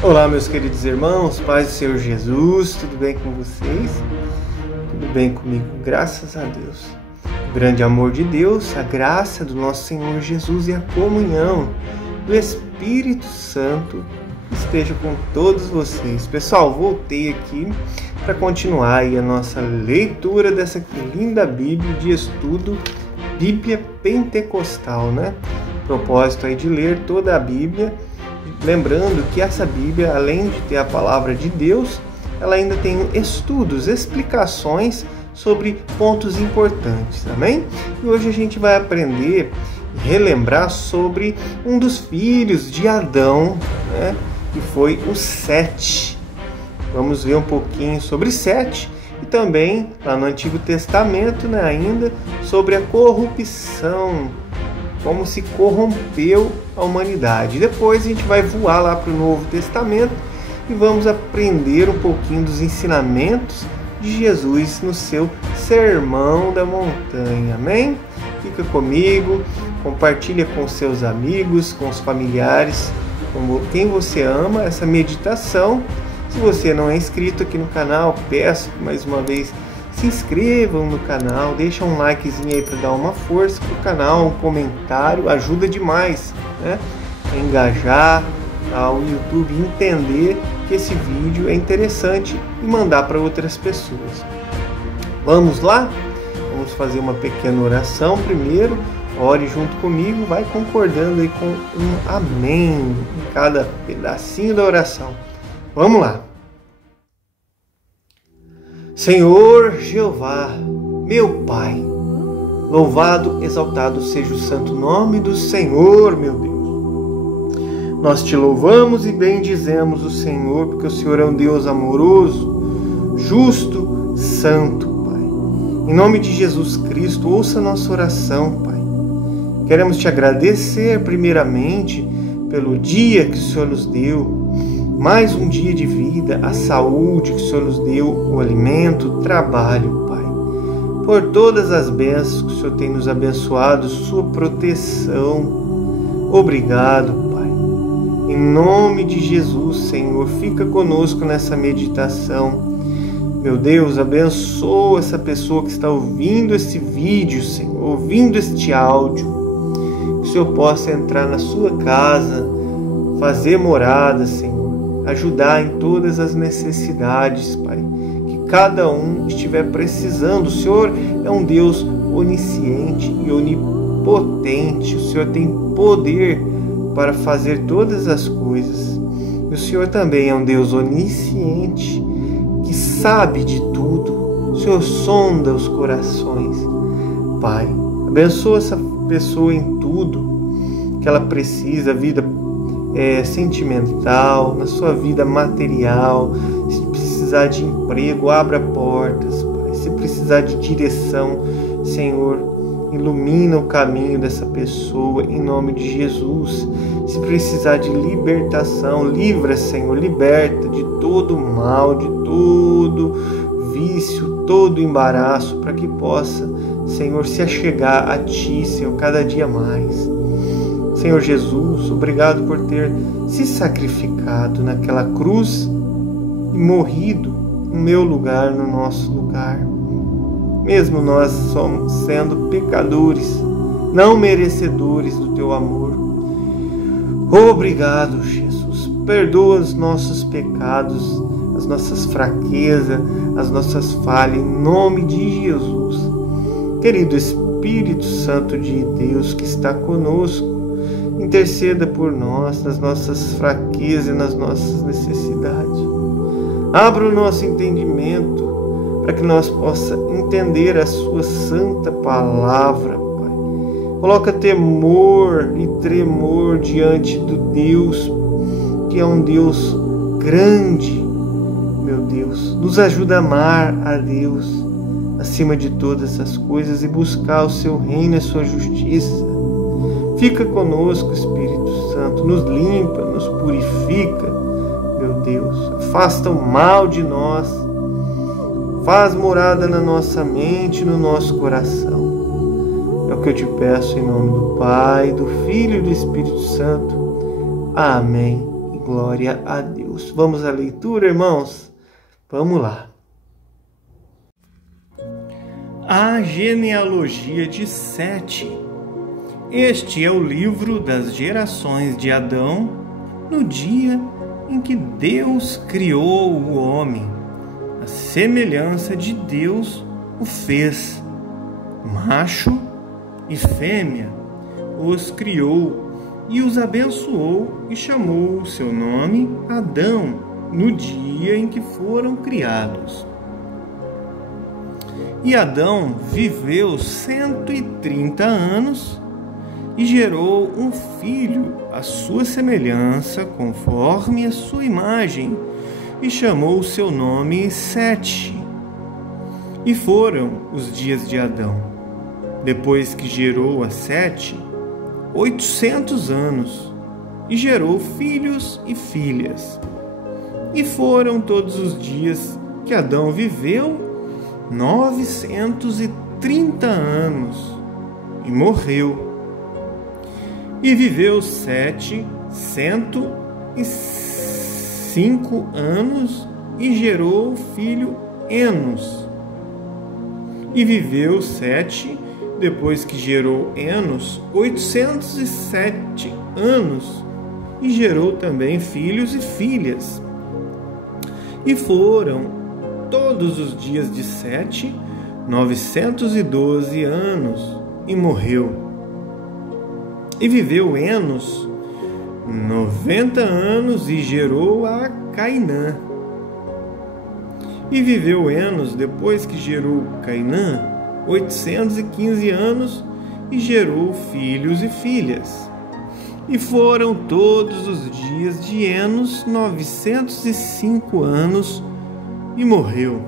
Olá, meus queridos irmãos, paz do Senhor Jesus, tudo bem com vocês? Tudo bem comigo, graças a Deus. O grande amor de Deus, a graça do nosso Senhor Jesus e a comunhão do Espírito Santo esteja com todos vocês. Pessoal, voltei aqui para continuar aí a nossa leitura dessa linda Bíblia de estudo, Bíblia Pentecostal, né? Propósito aí de ler toda a Bíblia. Lembrando que essa Bíblia, além de ter a palavra de Deus, ela ainda tem estudos, explicações sobre pontos importantes, amém? E hoje a gente vai aprender e relembrar sobre um dos filhos de Adão, né? Que foi o Sete. Vamos ver um pouquinho sobre Sete e também, lá no Antigo Testamento, né, ainda, sobre a corrupção, como se corrompeu a humanidade. Depois a gente vai voar lá para o Novo Testamento e vamos aprender um pouquinho dos ensinamentos de Jesus no seu Sermão da Montanha. Amém? Fica comigo, compartilha com seus amigos, com os familiares, com quem você ama essa meditação. Se você não é inscrito aqui no canal, peço que mais uma vez se inscrevam no canal, deixa um likezinho aí para dar uma força pro canal, um comentário, ajuda demais, né? A engajar ao YouTube, entender que esse vídeo é interessante e mandar para outras pessoas. Vamos lá? Vamos fazer uma pequena oração primeiro. Ore junto comigo, vai concordando aí com um amém em cada pedacinho da oração. Vamos lá. Senhor Jeová, meu Pai, louvado, exaltado seja o santo nome do Senhor, meu Deus. Nós te louvamos e bendizemos o Senhor, porque o Senhor é um Deus amoroso, justo, santo, Pai. Em nome de Jesus Cristo, ouça a nossa oração, Pai. Queremos te agradecer primeiramente pelo dia que o Senhor nos deu, mais um dia de vida, a saúde que o Senhor nos deu, o alimento, o trabalho, Pai. Por todas as bênçãos que o Senhor tem nos abençoado, sua proteção. Obrigado, Pai. Em nome de Jesus, Senhor, fica conosco nessa meditação. Meu Deus, abençoa essa pessoa que está ouvindo esse vídeo, Senhor, ouvindo este áudio. Que o Senhor possa entrar na sua casa, fazer morada, Senhor. Ajudar em todas as necessidades, Pai, que cada um estiver precisando. O Senhor é um Deus onisciente e onipotente. O Senhor tem poder para fazer todas as coisas. E o Senhor também é um Deus onisciente, que sabe de tudo. O Senhor sonda os corações. Pai, abençoa essa pessoa em tudo que ela precisa, vida sentimental, na sua vida material. Se precisar de emprego, abra portas, Pai. Se precisar de direção, Senhor, ilumina o caminho dessa pessoa em nome de Jesus. Se precisar de libertação, livra, Senhor, liberta de todo mal, de todo vício, todo embaraço, para que possa, Senhor, se achegar a Ti, Senhor, cada dia mais. Senhor Jesus, obrigado por ter se sacrificado naquela cruz e morrido no meu lugar, no nosso lugar. Mesmo nós somos sendo pecadores, não merecedores do Teu amor. Obrigado, Jesus. Perdoa os nossos pecados, as nossas fraquezas, as nossas falhas, em nome de Jesus. Querido Espírito Santo de Deus que está conosco, interceda por nós, nas nossas fraquezas e nas nossas necessidades. Abra o nosso entendimento para que nós possamos entender a Sua santa palavra, Pai. Coloca temor e tremor diante do Deus, que é um Deus grande, meu Deus. Nos ajuda a amar a Deus acima de todas as coisas e buscar o Seu reino e a Sua justiça. Fica conosco, Espírito Santo, nos limpa, nos purifica, meu Deus. Afasta o mal de nós, faz morada na nossa mente, no nosso coração. É o que eu te peço em nome do Pai, do Filho e do Espírito Santo. Amém. Glória a Deus. Vamos à leitura, irmãos? Vamos lá. A genealogia de Sete. Este é o livro das gerações de Adão, no dia em que Deus criou o homem. A semelhança de Deus o fez. Macho e fêmea os criou e os abençoou e chamou o seu nome Adão, no dia em que foram criados. E Adão viveu 130 anos e gerou um filho à sua semelhança, conforme a sua imagem, e chamou o seu nome Sete. E foram os dias de Adão, depois que gerou a Sete, 800 anos, e gerou filhos e filhas. E foram todos os dias que Adão viveu 930 anos, e morreu. E viveu Sete 105 anos, e gerou o filho Enos. E viveu Sete, depois que gerou Enos, 807 anos, e gerou também filhos e filhas. E foram todos os dias de Sete 912 anos, e morreu. E viveu Enos 90 anos, e gerou a Cainã. E viveu Enos, depois que gerou Cainã, 815 anos, e gerou filhos e filhas. E foram todos os dias de Enos 905 anos, e morreu.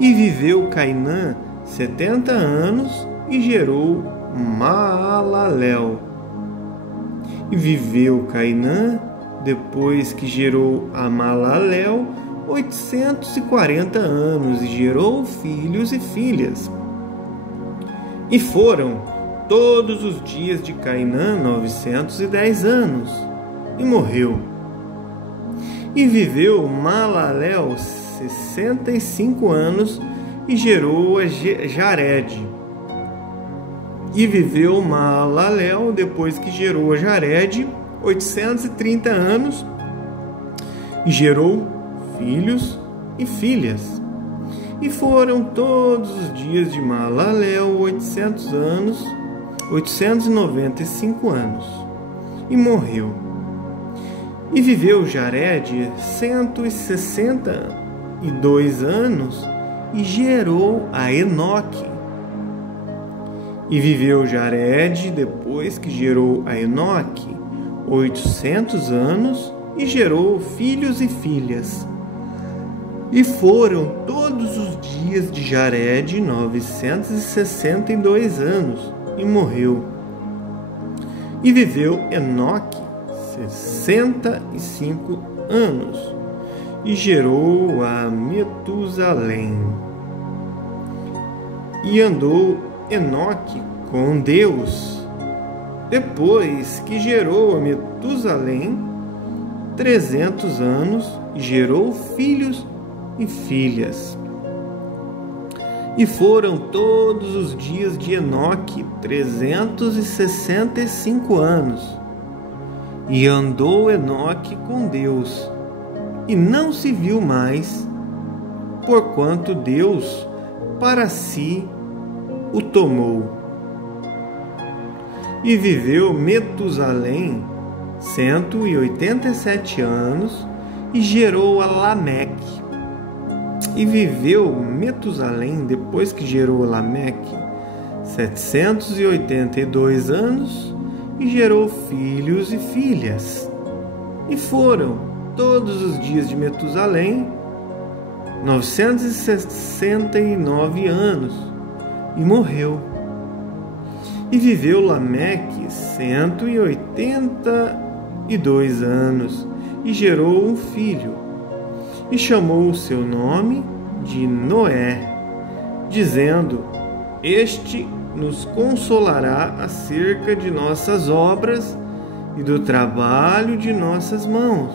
E viveu Cainã 70 anos, e gerou Maalalel. E viveu Cainã, depois que gerou a Maalalel, 840 anos, e gerou filhos e filhas. E foram todos os dias de Cainã 910 anos, e morreu. E viveu Maalalel 65 anos, e gerou a Jared. E viveu Maalalel, depois que gerou a Jared, 830 anos, e gerou filhos e filhas. E foram todos os dias de Maalalel 895 anos, e morreu. E viveu Jared 162 anos, e gerou a Enoque. E viveu Jared, depois que gerou a Enoque, 800 anos, e gerou filhos e filhas. E foram todos os dias de Jared 962 anos, e morreu. E viveu Enoque 65 anos, e gerou a Metusalém. E andou Enoque com Deus, depois que gerou a Metusalém 300 anos, e gerou filhos e filhas. E foram todos os dias de Enoque 365 anos, e andou Enoque com Deus, e não se viu mais, porquanto Deus para si o tomou. E viveu Metusalém 187 anos, e gerou a Lameque. E viveu Metusalém, depois que gerou a Lameque, 782 anos, e gerou filhos e filhas. E foram todos os dias de Metusalém 969 anos, e morreu. E viveu Lameque 182 anos, e gerou um filho, e chamou o seu nome de Noé, dizendo: Este nos consolará acerca de nossas obras e do trabalho de nossas mãos,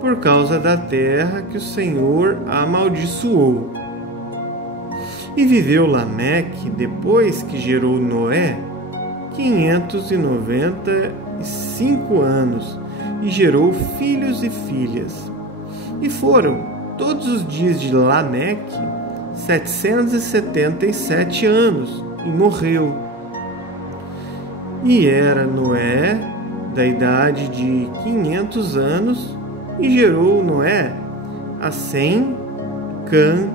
por causa da terra que o Senhor amaldiçoou. E viveu Lameque, depois que gerou Noé, 595 anos, e gerou filhos e filhas. E foram todos os dias de Lameque 777 anos, e morreu. E era Noé da idade de 500 anos, e gerou Noé a Sem, Cã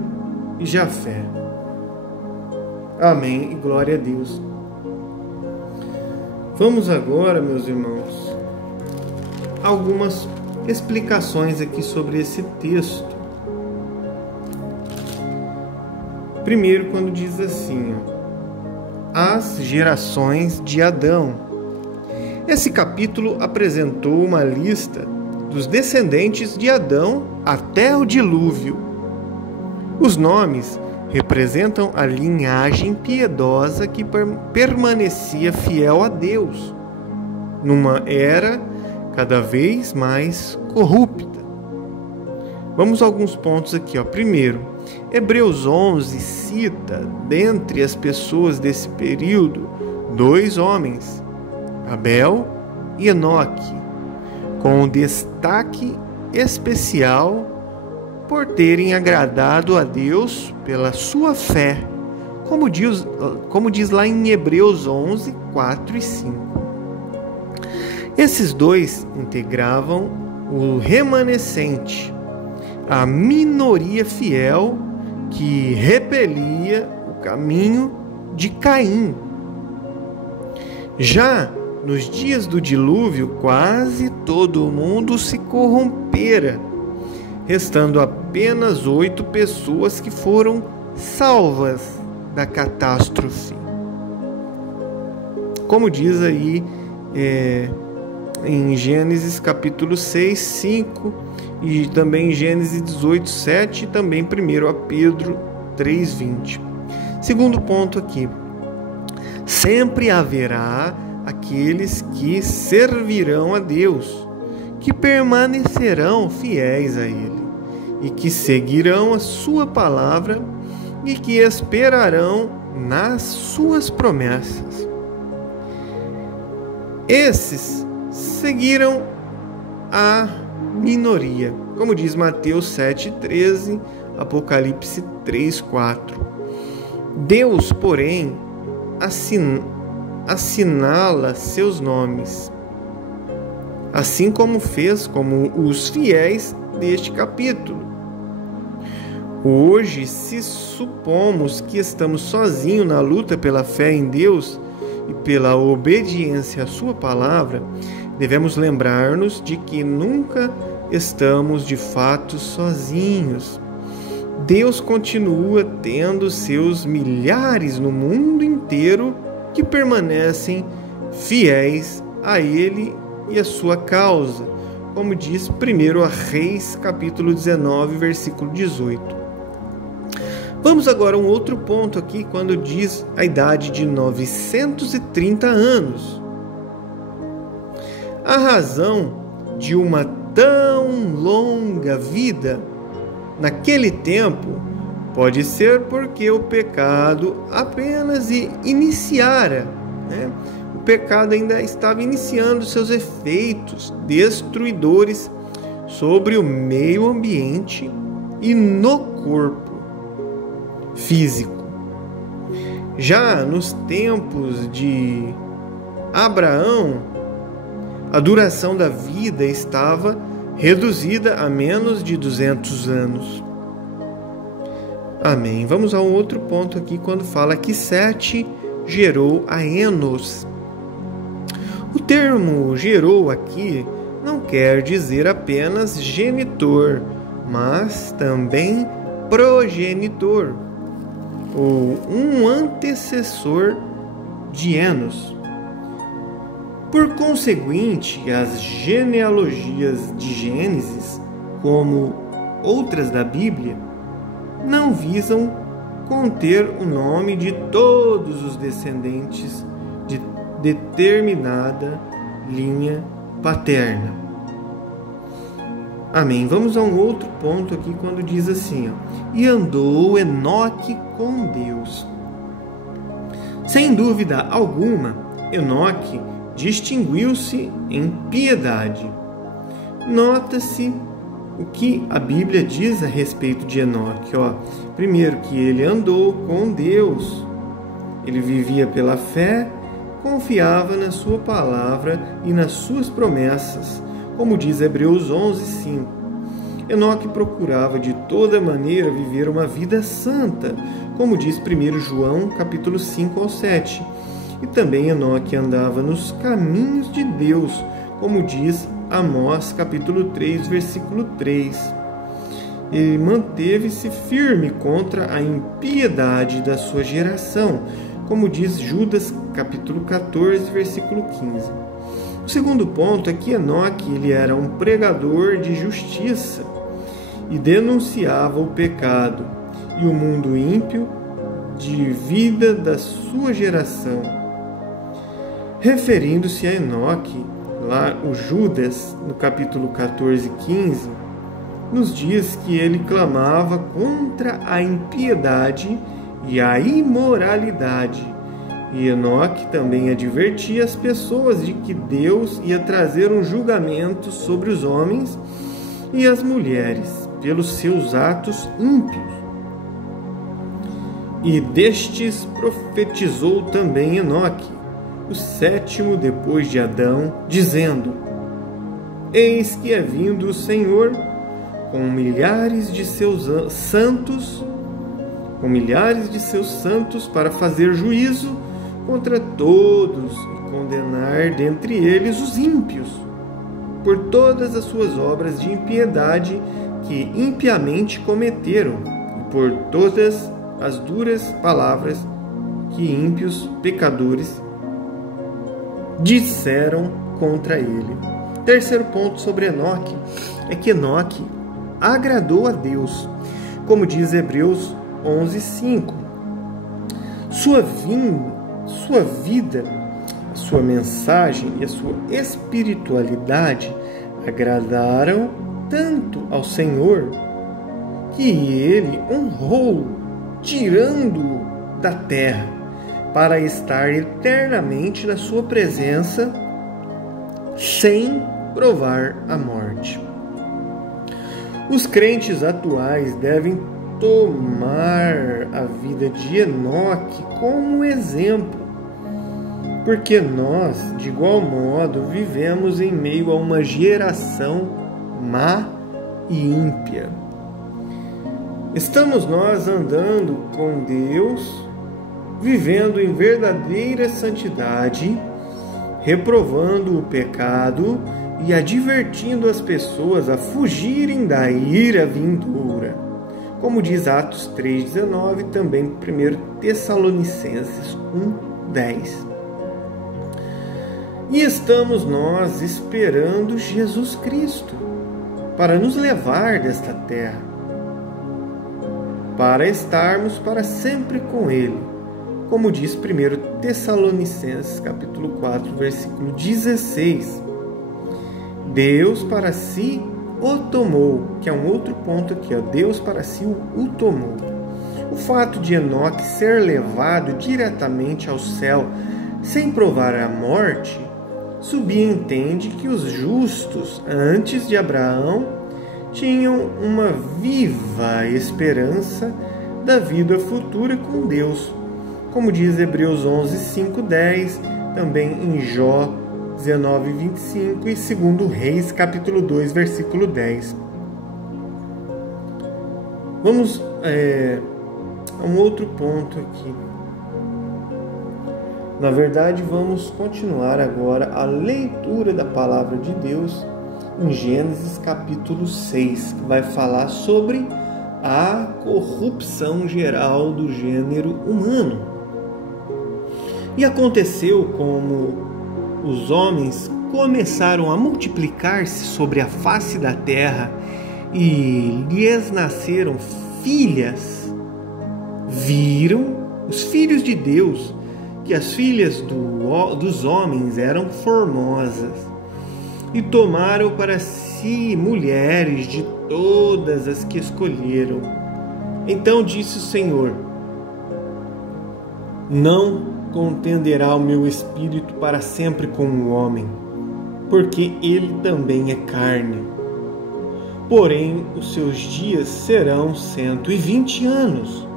e Jafé. Amém e glória a Deus. Vamos agora, meus irmãos, algumas explicações aqui sobre esse texto. Primeiro, quando diz assim, as gerações de Adão. Esse capítulo apresentou uma lista dos descendentes de Adão até o dilúvio. Os nomes representam a linhagem piedosa que permanecia fiel a Deus, numa era cada vez mais corrupta. Vamos a alguns pontos aqui. Primeiro, Hebreus 11 cita, dentre as pessoas desse período, 2 homens, Abel e Enoque, com um destaque especial por terem agradado a Deus pela sua fé, como diz lá em Hebreus 11, 4 e 5. Esses 2 integravam o remanescente, a minoria fiel que repelia o caminho de Caim. Já nos dias do dilúvio, quase todo mundo se corrompera, restando apenas 8 pessoas que foram salvas da catástrofe. Como diz aí em Gênesis capítulo 6, 5 e também em Gênesis 18, 7 e também 1 Pedro 3, 20. Segundo ponto aqui, sempre haverá aqueles que servirão a Deus, que permanecerão fiéis a Ele e que seguirão a sua palavra e que esperarão nas suas promessas. Esses seguiram a minoria, como diz Mateus 7,13, Apocalipse 3,4. Deus, porém, assinala seus nomes, assim como fez como os fiéis deste capítulo. Hoje, se supomos que estamos sozinhos na luta pela fé em Deus e pela obediência à sua palavra, devemos lembrar-nos de que nunca estamos de fato sozinhos. Deus continua tendo seus milhares no mundo inteiro que permanecem fiéis a Ele e a sua causa, como diz 1 Reis, capítulo 19, versículo 18. Vamos agora a um outro ponto aqui, quando diz a idade de 930 anos. A razão de uma tão longa vida naquele tempo pode ser porque o pecado apenas iniciara, O pecado ainda estava iniciando seus efeitos destruidores sobre o meio ambiente e no corpo físico. Já nos tempos de Abraão, a duração da vida estava reduzida a menos de 200 anos. Amém. Vamos a um outro ponto aqui, quando fala que Sete gerou a Enos. O termo gerou aqui não quer dizer apenas genitor, mas também progenitor, ou um antecessor de Enos. Por conseguinte, as genealogias de Gênesis, como outras da Bíblia, não visam conter o nome de todos os descendentes de determinada linha paterna. Amém. Vamos a um outro ponto aqui quando diz assim, ó, e andou Enoque com Deus. Sem dúvida alguma, Enoque distinguiu-se em piedade. Nota-se o que a Bíblia diz a respeito de Enoque. Primeiro, que ele andou com Deus. Ele vivia pela fé, confiava na sua palavra e nas suas promessas, como diz Hebreus 11:5. Enoque procurava de toda maneira viver uma vida santa, como diz 1 João capítulo 5-7. E também Enoque andava nos caminhos de Deus, como diz Amós capítulo 3, versículo 3. Ele manteve-se firme contra a impiedade da sua geração, como diz Judas capítulo 14, versículo 15. O segundo ponto é que Enoque ele era um pregador de justiça e denunciava o pecado e o mundo ímpio de vida da sua geração. Referindo-se a Enoque, lá o Judas, no capítulo 14 e 15, nos diz que ele clamava contra a impiedade e a imoralidade. E Enoque também advertia as pessoas de que Deus ia trazer um julgamento sobre os homens e as mulheres pelos seus atos ímpios. E destes profetizou também Enoque, o sétimo depois de Adão, dizendo: Eis que é vindo o Senhor com milhares de seus santos, para fazer juízo contra todos e condenar dentre eles os ímpios, por todas as suas obras de impiedade que impiamente cometeram, e por todas as duras palavras que ímpios pecadores disseram contra ele. Terceiro ponto sobre Enoque é que Enoque agradou a Deus, como diz Hebreus 11:5. Sua vida, a sua mensagem e a sua espiritualidade agradaram tanto ao Senhor que ele honrou, tirando-o da terra, para estar eternamente na sua presença, sem provar a morte. Os crentes atuais devem tomar a vida de Enoque como exemplo, porque nós, de igual modo, vivemos em meio a uma geração má e ímpia. Estamos nós andando com Deus, vivendo em verdadeira santidade, reprovando o pecado e advertindo as pessoas a fugirem da ira vindoura, como diz Atos 3,19, também 1 Tessalonicenses 1,10. E estamos nós esperando Jesus Cristo para nos levar desta terra, para estarmos para sempre com Ele, como diz 1 Tessalonicenses capítulo 4, versículo 16. Deus para si o tomou, que é um outro ponto aqui, Deus para si o tomou. O fato de Enoque ser levado diretamente ao céu sem provar a morte, subentende que os justos antes de Abraão tinham uma viva esperança da vida futura com Deus, como diz Hebreus 11, 5, 10, também em Jó 19, 25 e 2 Reis, capítulo 2, versículo 10. Vamos a um outro ponto aqui. Na verdade, vamos continuar agora a leitura da palavra de Deus em Gênesis capítulo 6, que vai falar sobre a corrupção geral do gênero humano. E aconteceu como os homens começaram a multiplicar-se sobre a face da terra e lhes nasceram filhas, viram os filhos de Deus que as filhas dos homens eram formosas, e tomaram para si mulheres de todas as que escolheram. Então disse o Senhor: não contenderá o meu espírito para sempre com o homem, porque ele também é carne. Porém, os seus dias serão 120 anos.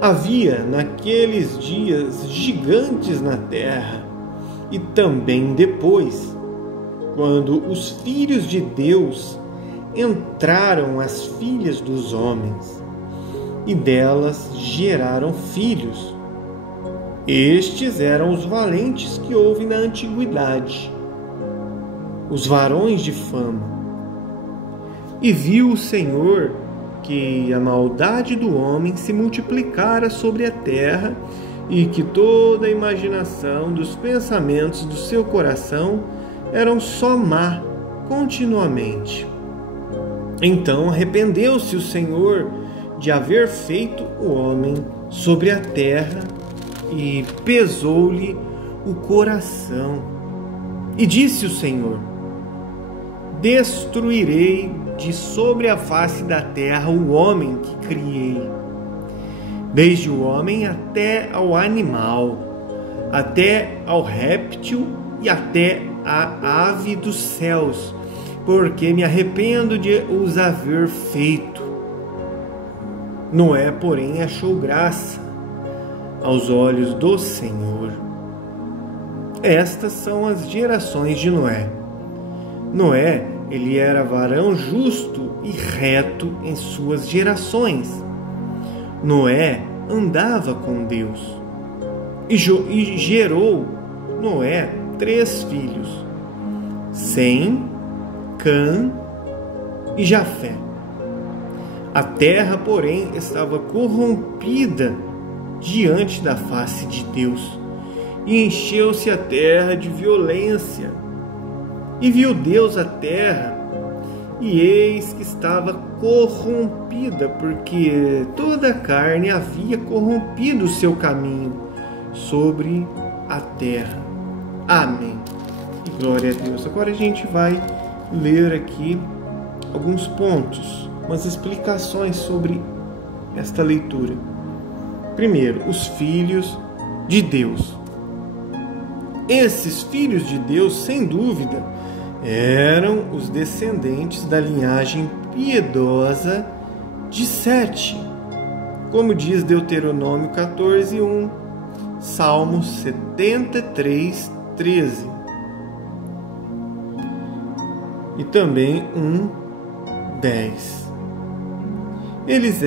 Havia naqueles dias gigantes na terra, e também depois, quando os filhos de Deus entraram as filhas dos homens, e delas geraram filhos. Estes eram os valentes que houve na antiguidade, os varões de fama. E viu o Senhor que a maldade do homem se multiplicara sobre a terra, e que toda a imaginação dos pensamentos do seu coração eram só má continuamente. Então arrependeu-se o Senhor de haver feito o homem sobre a terra, e pesou-lhe o coração. E disse o Senhor: destruirei de sobre a face da terra o homem que criei, desde o homem até ao animal, até ao réptil e até a ave dos céus, porque me arrependo de os haver feito. Noé, porém, achou graça aos olhos do Senhor. Estas são as gerações de Noé. Noé, ele era varão justo e reto em suas gerações. Noé andava com Deus. E gerou Noé 3 filhos: Sem, Cã e Jafé. A terra, porém, estava corrompida diante da face de Deus, e encheu-se a terra de violência. E viu Deus a terra, e eis que estava corrompida, porque toda a carne havia corrompido o seu caminho sobre a terra. Amém. E glória a Deus. Agora a gente vai ler aqui alguns pontos, umas explicações sobre esta leitura. Primeiro, os filhos de Deus. Esses filhos de Deus, sem dúvida, eram os descendentes da linhagem piedosa de Sete, como diz Deuteronômio 14:1, Salmos 73:13 e também 1:10. Eles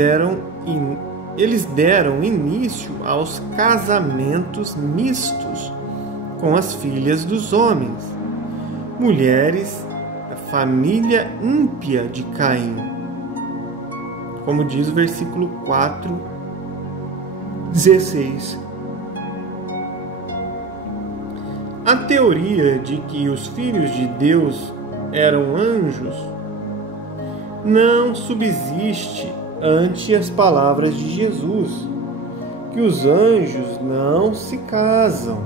deram início aos casamentos mistos com as filhas dos homens, mulheres da família ímpia de Caim, como diz o versículo 4:16. A teoria de que os filhos de Deus eram anjos não subsiste ante as palavras de Jesus, que os anjos não se casam,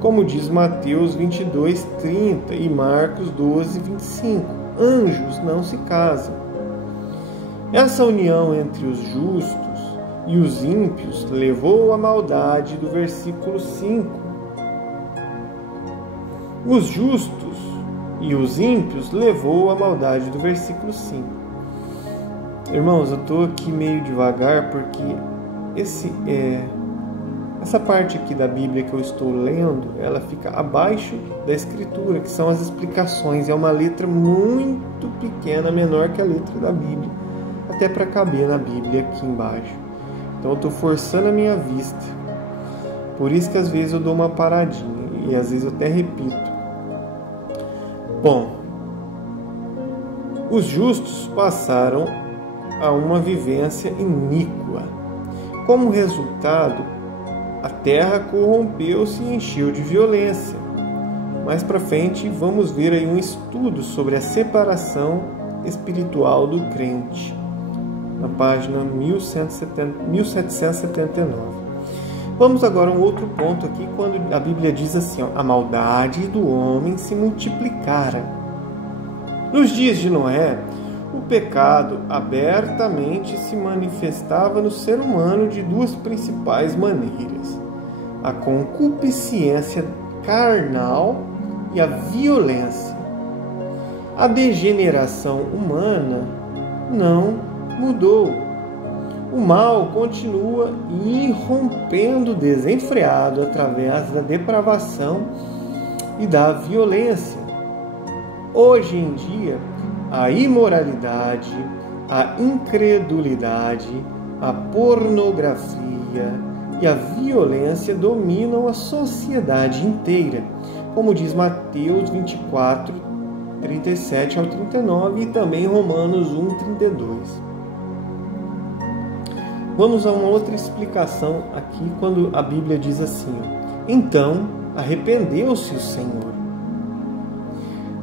como diz Mateus 22:30 e Marcos 12:25. Anjos não se casam. Essa união entre os justos e os ímpios levou à maldade do versículo 5. Os justos e os ímpios levou à maldade do versículo 5. Irmãos, eu estou aqui meio devagar porque essa parte aqui da Bíblia que eu estou lendo, ela fica abaixo da escritura, que são as explicações. É uma letra muito pequena, menor que a letra da Bíblia, até para caber na Bíblia aqui embaixo. Então eu estou forçando a minha vista. Por isso que às vezes eu dou uma paradinha e às vezes eu até repito. Bom, os justos passaram a uma vivência iníqua. Como resultado, a terra corrompeu-se e encheu de violência. Mais para frente, vamos ver aí um estudo sobre a separação espiritual do crente, na página 1779. Vamos agora a um outro ponto aqui, quando a Bíblia diz assim, ó, a maldade do homem se multiplicara. Nos dias de Noé, o pecado abertamente se manifestava no ser humano de duas principais maneiras: a concupiscência carnal e a violência. A degeneração humana não mudou. O mal continua irrompendo desenfreado através da depravação e da violência. Hoje em dia, a imoralidade, a incredulidade, a pornografia e a violência dominam a sociedade inteira, como diz Mateus 24, 37 ao 39 e também Romanos 1, 32. Vamos a uma outra explicação aqui, quando a Bíblia diz assim, ó, então arrependeu-se o Senhor.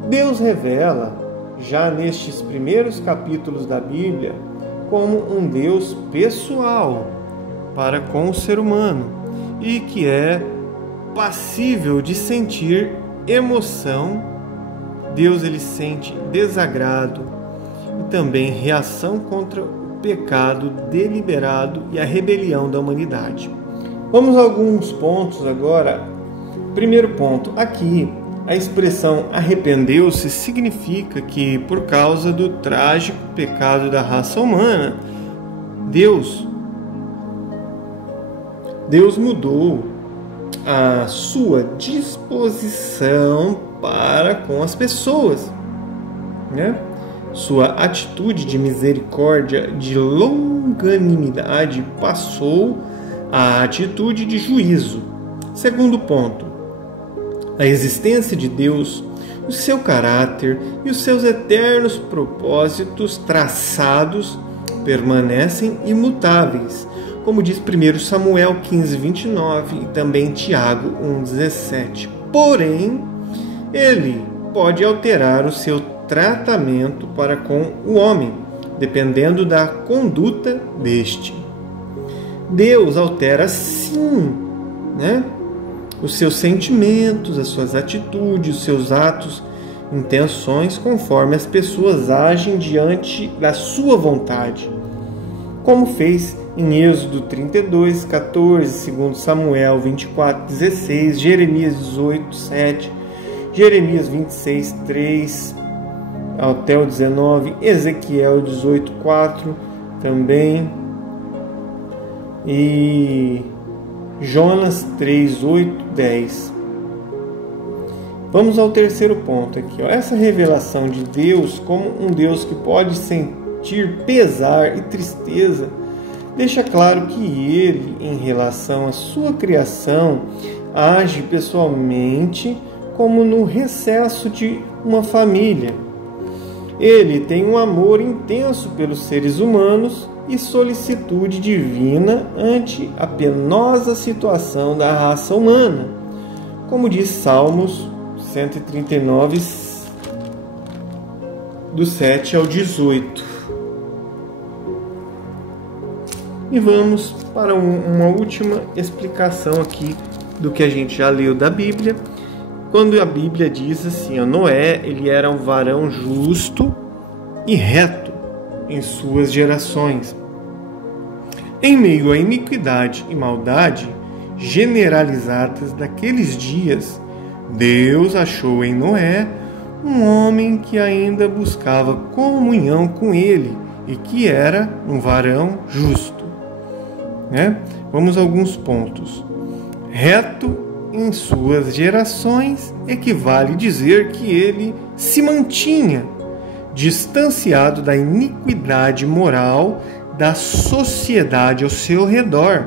Deus revela, já nestes primeiros capítulos da Bíblia, como um Deus pessoal para com o ser humano e que é passível de sentir emoção. Deus ele sente desagrado e também reação contra o pecado deliberado e a rebelião da humanidade. Vamos a alguns pontos agora. Primeiro ponto, aqui a expressão arrependeu-se significa que por causa do trágico pecado da raça humana, Deus mudou a sua disposição para com as pessoas, né? Sua atitude de misericórdia, de longanimidade passou à atitude de juízo. Segundo ponto, a existência de Deus, o seu caráter e os seus eternos propósitos traçados permanecem imutáveis, como diz 1 Samuel 15, 29 e também Tiago 1, 17. Porém, ele pode alterar o seu tratamento para com o homem, dependendo da conduta deste. Deus altera sim, né? Os seus sentimentos, as suas atitudes, os seus atos, intenções, conforme as pessoas agem diante da sua vontade, como fez em Êxodo 32, 14, 2 Samuel 24, 16, Jeremias 18, 7, Jeremias 26, 3 até o 19, Ezequiel 18, 4 também, e Jonas 3, 8, 10. Vamos ao terceiro ponto aqui, ó. Essa revelação de Deus como um Deus que pode sentir pesar e tristeza deixa claro que ele, em relação à sua criação, age pessoalmente como no recesso de uma família. Ele tem um amor intenso pelos seres humanos e solicitude divina ante a penosa situação da raça humana, como diz Salmos 139, do 7 ao 18. E vamos para uma última explicação aqui do que a gente já leu da Bíblia, quando a Bíblia diz assim, ó, Noé ele era um varão justo e reto em suas gerações. Em meio à iniquidade e maldade generalizadas daqueles dias, Deus achou em Noé um homem que ainda buscava comunhão com ele e que era um varão justo. Né? Vamos a alguns pontos. Reto em suas gerações equivale dizer que ele se mantinha distanciado da iniquidade moral da sociedade ao seu redor.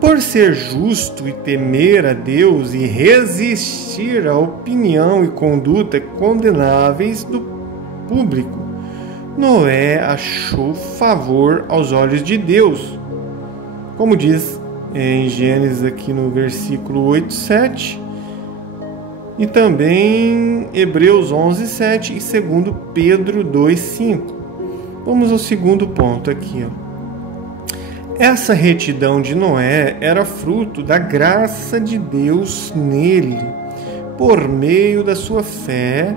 Por ser justo e temer a Deus e resistir à opinião e conduta condenáveis do público, Noé achou favor aos olhos de Deus, como diz em Gênesis aqui no versículo 8, 7, e também Hebreus 11, 7 e 2 Pedro 2, 5. Vamos ao segundo ponto aqui, ó. Essa retidão de Noé era fruto da graça de Deus nele, por meio da sua fé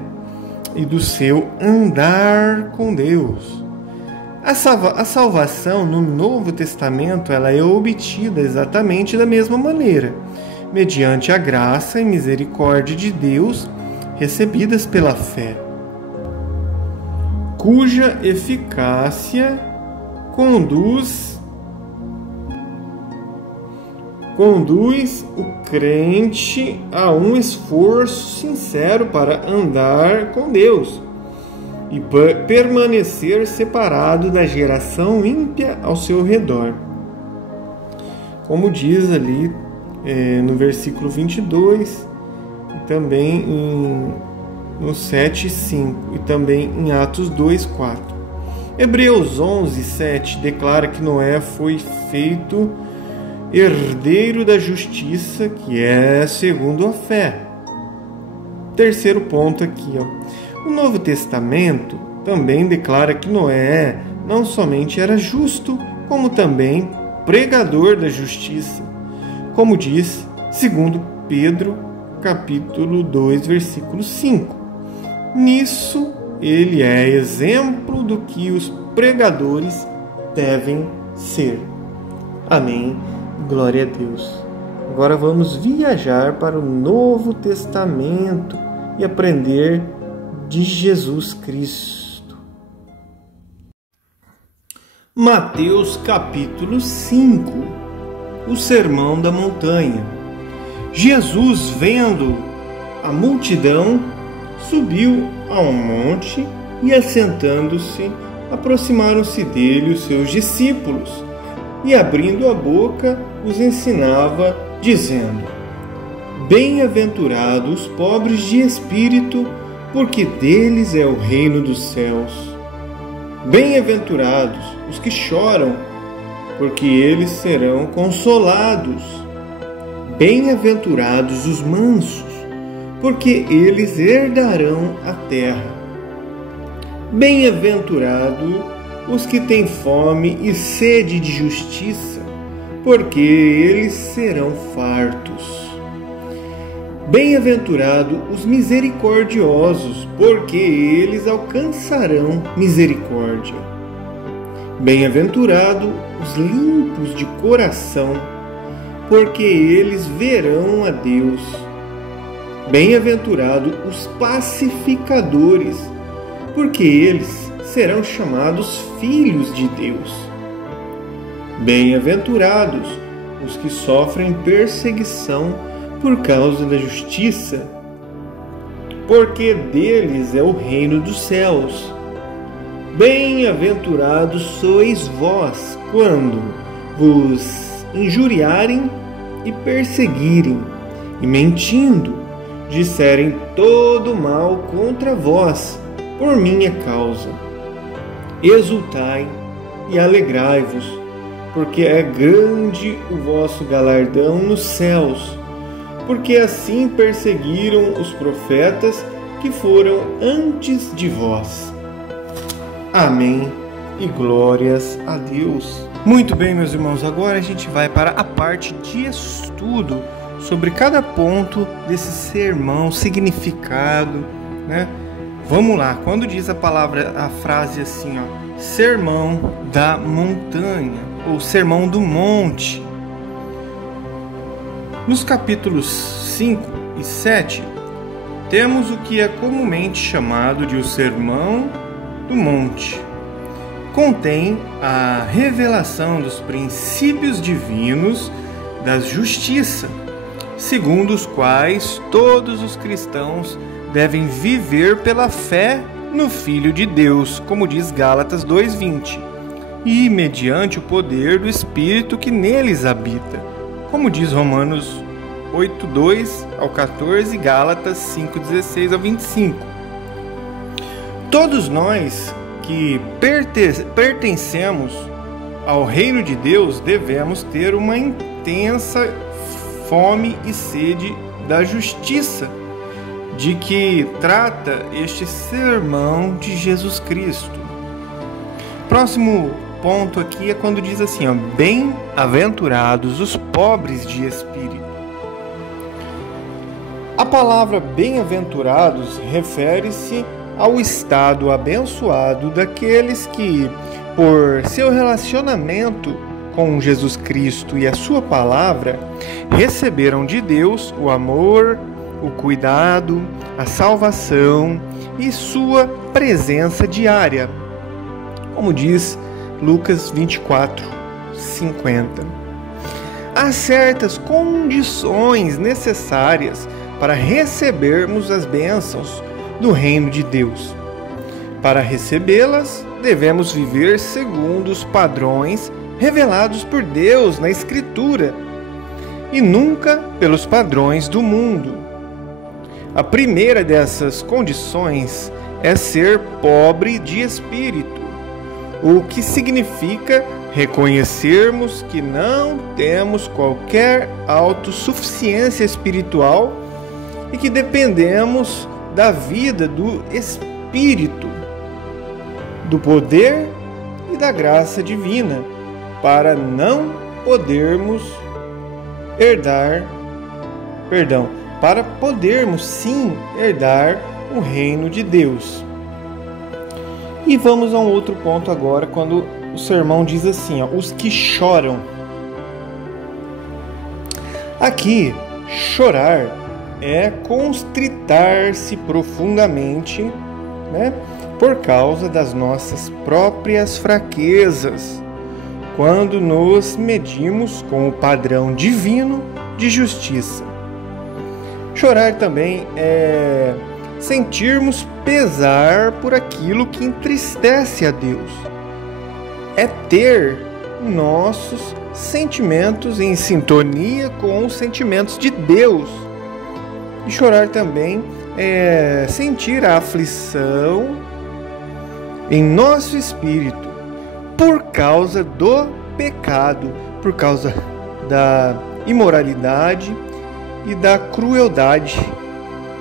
e do seu andar com Deus. A salvação no Novo Testamento ela é obtida exatamente da mesma maneira, mediante a graça e misericórdia de Deus recebidas pela fé, cuja eficácia conduz o crente a um esforço sincero para andar com Deus e permanecer separado da geração ímpia ao seu redor. Como diz ali no versículo 22, e também no 7:5 e também em Atos 2:4. Hebreus 11:7 declara que Noé foi feito herdeiro da justiça, que é segundo a fé. Terceiro ponto aqui, o Novo Testamento também declara que Noé não somente era justo, como também pregador da justiça, como diz 2 Pedro, capítulo 2, versículo 5. Nisso, ele é exemplo do que os pregadores devem ser. Amém. Glória a Deus. Agora vamos viajar para o Novo Testamento e aprender de Jesus Cristo. Mateus capítulo 5. O Sermão da Montanha. Jesus, vendo a multidão, subiu a um monte e, assentando-se, aproximaram-se dele os seus discípulos e, abrindo a boca, os ensinava, dizendo: Bem-aventurados os pobres de espírito, porque deles é o reino dos céus. Bem-aventurados os que choram, porque eles serão consolados. Bem-aventurados os mansos, porque eles herdarão a terra. Bem-aventurados os que têm fome e sede de justiça, porque eles serão fartos. Bem-aventurados os misericordiosos, porque eles alcançarão misericórdia. Bem-aventurados os limpos de coração, porque eles verão a Deus. Bem-aventurados os pacificadores, porque eles serão chamados filhos de Deus. Bem-aventurados os que sofrem perseguição por causa da justiça, porque deles é o reino dos céus. Bem-aventurados sois vós quando vos injuriarem e perseguirem, e mentindo, disserem todo mal contra vós, por minha causa. Exultai e alegrai-vos, porque é grande o vosso galardão nos céus, porque assim perseguiram os profetas que foram antes de vós. Amém e glórias a Deus. Muito bem, meus irmãos, agora a gente vai para a parte de estudo sobre cada ponto desse sermão, significado, né? Vamos lá, quando diz a frase assim, Sermão da Montanha, ou Sermão do Monte, nos capítulos 5 e 7, temos o que é comumente chamado de o Sermão do Monte. Contém a revelação dos princípios divinos da justiça, segundo os quais todos os cristãos devem viver pela fé no Filho de Deus, como diz Gálatas 2:20, e mediante o poder do Espírito que neles habita, como diz Romanos 8:2 ao 14 e Gálatas 5:16 ao 25. Todos nós que pertencemos ao reino de Deus devemos ter uma intensa fome e sede da justiça, de que trata este sermão de Jesus Cristo. Próximo ponto aqui é quando diz assim, ó, bem-aventurados os pobres de espírito. A palavra bem-aventurados refere-se ao estado abençoado daqueles que, por seu relacionamento com Jesus Cristo e a sua palavra, receberam de Deus o amor, o cuidado, a salvação e sua presença diária. Como diz Lucas 24:50. Há certas condições necessárias para recebermos as bênçãos do reino de Deus. Para recebê-las, devemos viver segundo os padrões revelados por Deus na Escritura e nunca pelos padrões do mundo. A primeira dessas condições é ser pobre de espírito, o que significa reconhecermos que não temos qualquer autossuficiência espiritual e que dependemos da vida do Espírito, do poder e da graça divina, para podermos sim herdar o reino de Deus. E vamos a um outro ponto agora, quando o sermão diz assim, ó, os que choram. Aqui, chorar é constritar-se profundamente, por causa das nossas próprias fraquezas, quando nos medimos com o padrão divino de justiça. Chorar também é sentirmos pesar por aquilo que entristece a Deus. É ter nossos sentimentos em sintonia com os sentimentos de Deus. E chorar também é sentir a aflição em nosso espírito por causa do pecado, por causa da imoralidade e da crueldade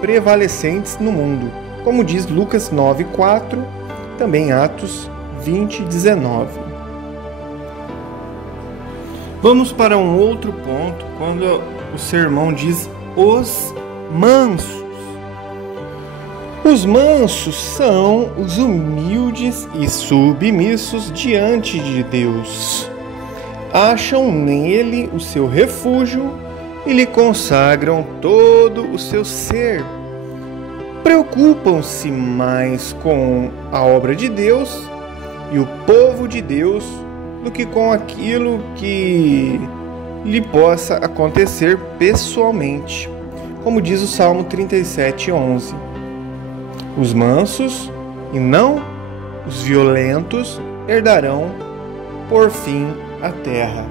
prevalecentes no mundo, como diz Lucas 9:4, também Atos 20:19. Vamos para um outro ponto, quando o sermão diz os mansos. Os mansos são os humildes e submissos diante de Deus. Acham nele o seu refúgio e lhe consagram todo o seu ser. Preocupam-se mais com a obra de Deus e o povo de Deus do que com aquilo que lhe possa acontecer pessoalmente. Como diz o Salmo 37:11. Os mansos e não os violentos herdarão por fim a terra.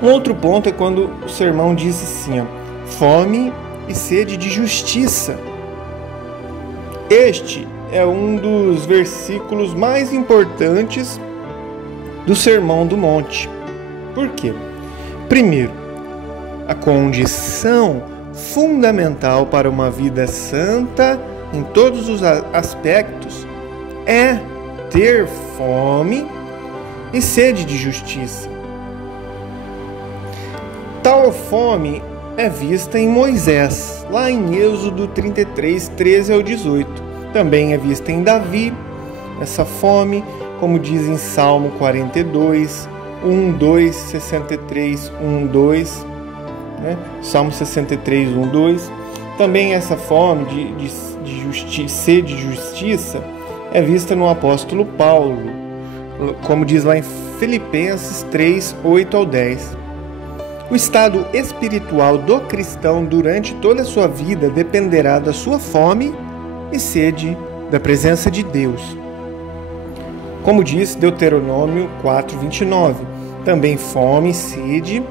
Um outro ponto é quando o sermão diz assim, ó, fome e sede de justiça. Este é um dos versículos mais importantes do Sermão do Monte. Por quê? Primeiro, a condição fundamental para uma vida santa em todos os aspectos é ter fome e sede de justiça. Tal fome é vista em Moisés, lá em Êxodo 33:13-18. Também é vista em Davi, essa fome, como diz em Salmo 42, 1:2, 63, 1:2, Salmo 63, 1:2. Também essa fome de sede de justiça é vista no apóstolo Paulo, como diz lá em Filipenses 3:8-10. O estado espiritual do cristão durante toda a sua vida dependerá da sua fome e sede da presença de Deus. Como diz Deuteronômio 4:29, também fome e sede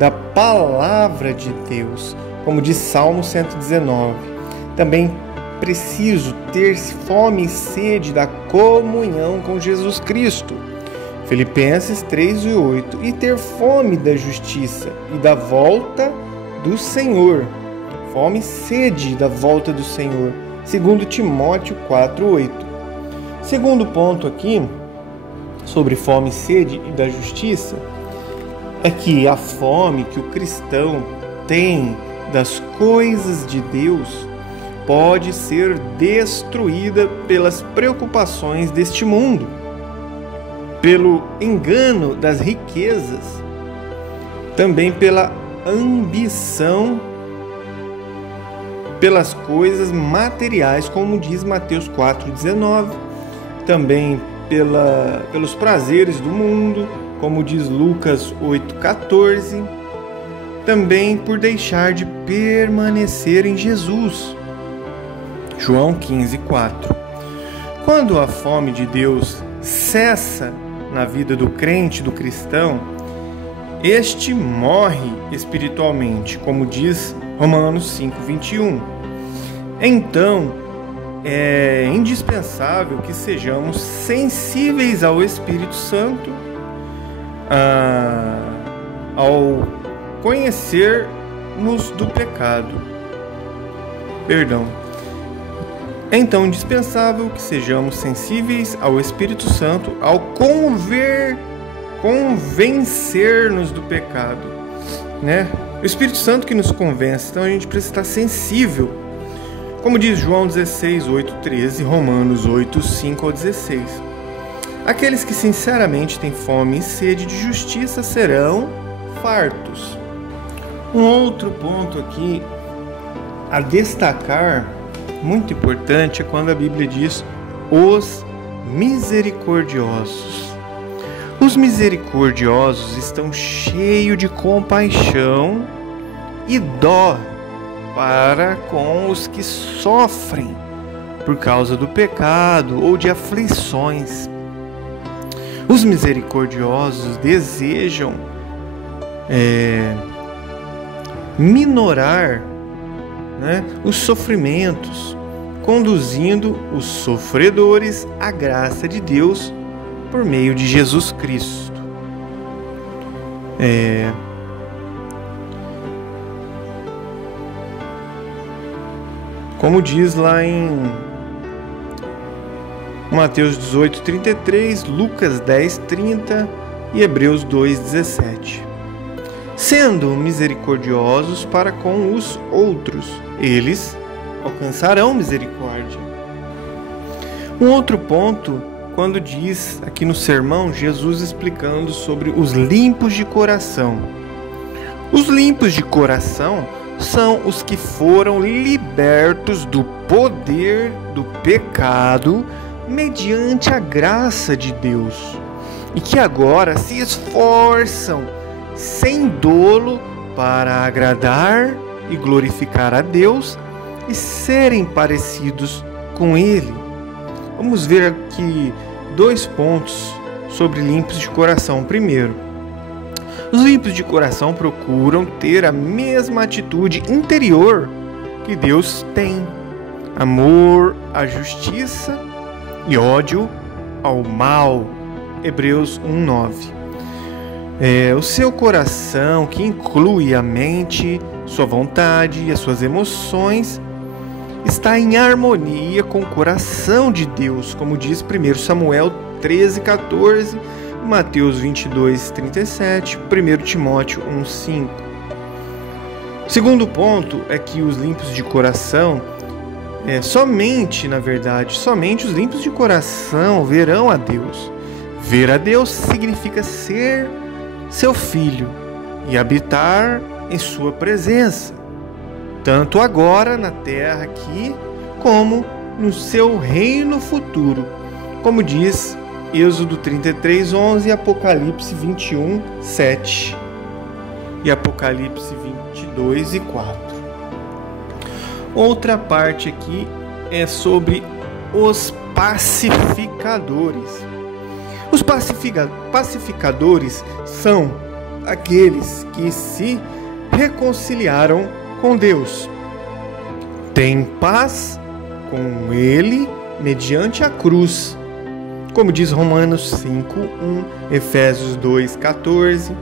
da palavra de Deus, como diz Salmo 119. Também preciso ter fome e sede da comunhão com Jesus Cristo, Filipenses 3:8, e ter fome da justiça e da volta do Senhor, fome e sede da volta do Senhor, segundo Timóteo 4:8. Segundo ponto aqui, sobre fome, sede e da justiça é que a fome que o cristão tem das coisas de Deus pode ser destruída pelas preocupações deste mundo, pelo engano das riquezas, também pela ambição pelas coisas materiais, como diz Mateus 4,19, também pelos prazeres do mundo, como diz Lucas 8,14, também por deixar de permanecer em Jesus, João 15,4. Quando a fome de Deus cessa na vida do crente, do cristão, este morre espiritualmente, como diz Romanos 5,21. Então, é indispensável que sejamos sensíveis ao Espírito Santo, ao conhecermos do pecado. É então indispensável que sejamos sensíveis ao Espírito Santo ao convencer-nos do pecado, né? O Espírito Santo que nos convence, então a gente precisa estar sensível. Como diz João 16, 8, 13, Romanos 8, 5 ao 16. Aqueles que sinceramente têm fome e sede de justiça serão fartos. Um outro ponto aqui a destacar, muito importante, é quando a Bíblia diz os misericordiosos. Os misericordiosos estão cheios de compaixão e dó para com os que sofrem por causa do pecado ou de aflições. Os misericordiosos desejam minorar, né, os sofrimentos, conduzindo os sofredores à graça de Deus por meio de Jesus Cristo. Como diz lá em Mateus 18, 33, Lucas 10, 30 e Hebreus 2, 17. Sendo misericordiosos para com os outros, eles alcançarão misericórdia. Um outro ponto, quando diz aqui no sermão, Jesus explicando sobre os limpos de coração. Os limpos de coração são os que foram libertos do poder do pecado mediante a graça de Deus e que agora se esforçam sem dolo para agradar e glorificar a Deus e serem parecidos com Ele. Vamos ver aqui 2 pontos sobre limpos de coração. Primeiro, os limpos de coração procuram ter a mesma atitude interior que Deus tem: amor à justiça e ódio ao mal. Hebreus 1:9. O seu coração, que inclui a mente, sua vontade e as suas emoções, está em harmonia com o coração de Deus, como diz 1 Samuel 13:14, Mateus 22:37, 1 Timóteo 1:5. Segundo ponto é que os limpos de coração, somente os limpos de coração verão a Deus. Ver a Deus significa ser seu filho e habitar em sua presença, tanto agora na terra aqui, como no seu reino futuro, como diz Êxodo 33:11 e Apocalipse 21:7 e Apocalipse 22:4. Outra parte aqui é sobre os pacificadores. Os pacificadores são aqueles que se reconciliaram com Deus, têm paz com Ele mediante a cruz, como diz Romanos 5:1, Efésios 2:14,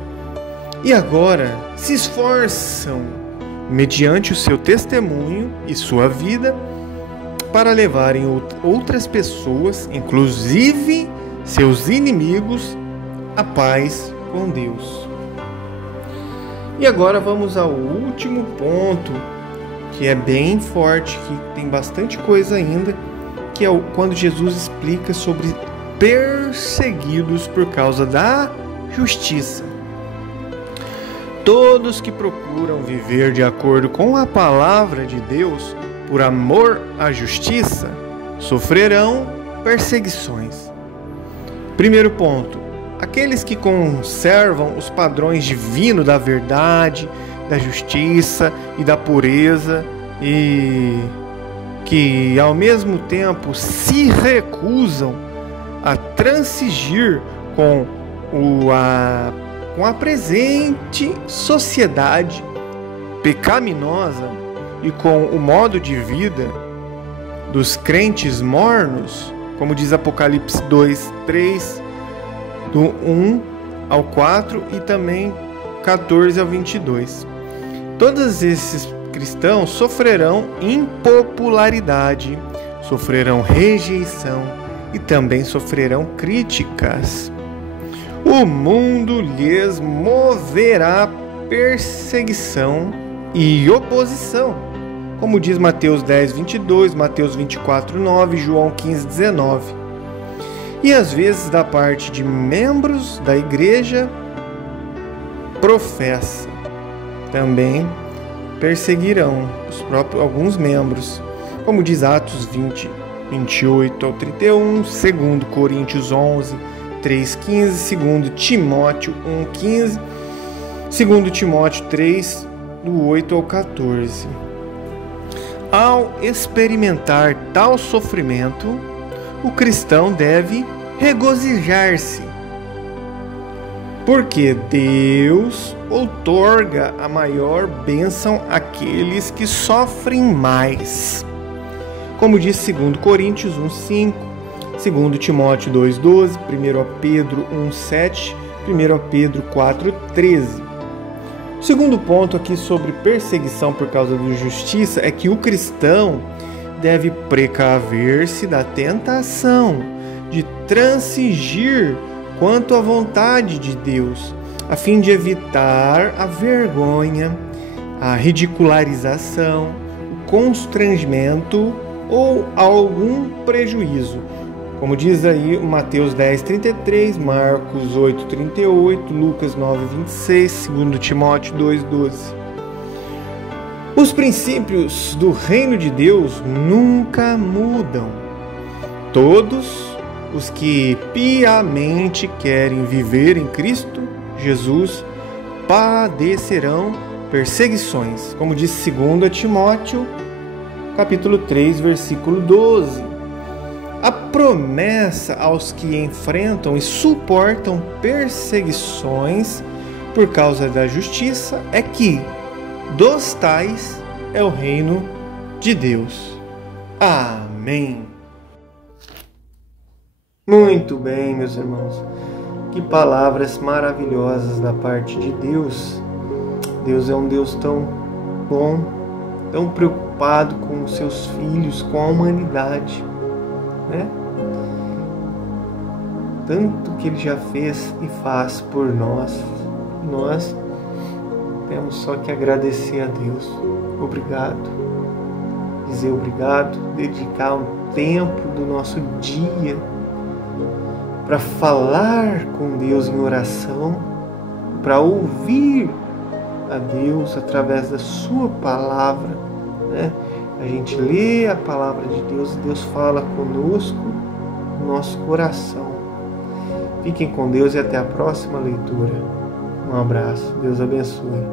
e agora se esforçam mediante o seu testemunho e sua vida para levarem outras pessoas, inclusive seus inimigos a paz com Deus. E agora vamos ao último ponto, que é bem forte, que tem bastante coisa ainda, que é quando Jesus explica sobre perseguidos por causa da justiça. Todos que procuram viver de acordo com a palavra de Deus, por amor à justiça, sofrerão perseguições. Primeiro ponto: aqueles que conservam os padrões divinos da verdade, da justiça e da pureza, e que ao mesmo tempo se recusam a transigir com a presente sociedade pecaminosa e com o modo de vida dos crentes mornos, como diz Apocalipse 2:3, do 1 ao 4 e também 14 ao 22. Todos esses cristãos sofrerão impopularidade, sofrerão rejeição e também sofrerão críticas. O mundo lhes moverá perseguição e oposição, como diz Mateus 10:22, Mateus 24:9, João 15:19. E às vezes da parte de membros da igreja professa também perseguirão alguns membros, como diz Atos 20:28 ao 31, 2 Coríntios 11:3-15, 2 Timóteo 1:15, 2 Timóteo 3, do 8 ao 14. Ao experimentar tal sofrimento, o cristão deve regozijar-se, porque Deus outorga a maior bênção àqueles que sofrem mais. Como diz 2 Coríntios 1:5, 2 Timóteo 2:12, 1 Pedro 1:7, 1 Pedro 4:13. O segundo ponto aqui sobre perseguição por causa da justiça é que o cristão deve precaver-se da tentação de transigir quanto à vontade de Deus, a fim de evitar a vergonha, a ridicularização, o constrangimento ou algum prejuízo. Como diz aí Mateus 10:33, Marcos 8:38, Lucas 9:26, 2 Timóteo 2:12. Os princípios do reino de Deus nunca mudam. Todos os que piamente querem viver em Cristo Jesus padecerão perseguições, como diz 2 Timóteo, capítulo 3, versículo 12. A promessa aos que enfrentam e suportam perseguições por causa da justiça é que dos tais é o reino de Deus. Amém. Muito bem, meus irmãos. Que palavras maravilhosas da parte de Deus. Deus é um Deus tão bom, tão preocupado com os seus filhos, com a humanidade, né? Tanto que Ele já fez e faz por nós. Nós temos só que agradecer a Deus. Obrigado. Dizer obrigado, dedicar um tempo do nosso dia para falar com Deus em oração, para ouvir a Deus através da sua palavra, né? A gente lê a palavra de Deus e Deus fala conosco no nosso coração. Fiquem com Deus e até a próxima leitura. Um abraço. Deus abençoe.